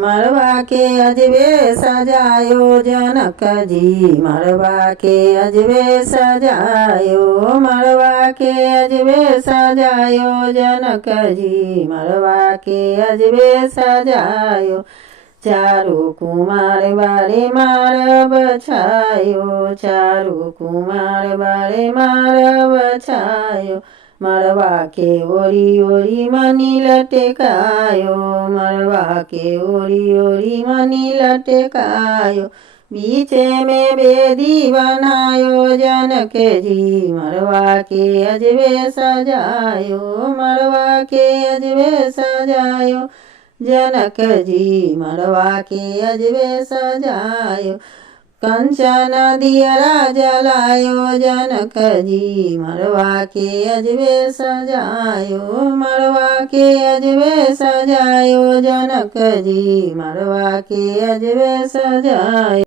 मड़वा के अजबे सजायो जनक जी, मड़वा के अजबे सजायो, मड़वा के अजबे सजायो जनक जी, मड़वा के अजबे सजायो। चारों कुमार बारे मार बछायो, चारों कुमार बारे मार बछायो। मड़वा के ओरी ओरी मनी लटकायो, मड़वा के ओरी ओरी मनी लटकायो। बीचे में बेदी बनायो जनक जी, मड़वा के अजबे सजायो, मड़वा के अजबे सजायो जनक जी, मड़वा के अजबे सजायो। कंचन दियरा जलायो जनक जी, मड़वा के अजबे सजायो, मड़वा के अजबे सजायो जनक जी, मड़वा के अजबे सजायो।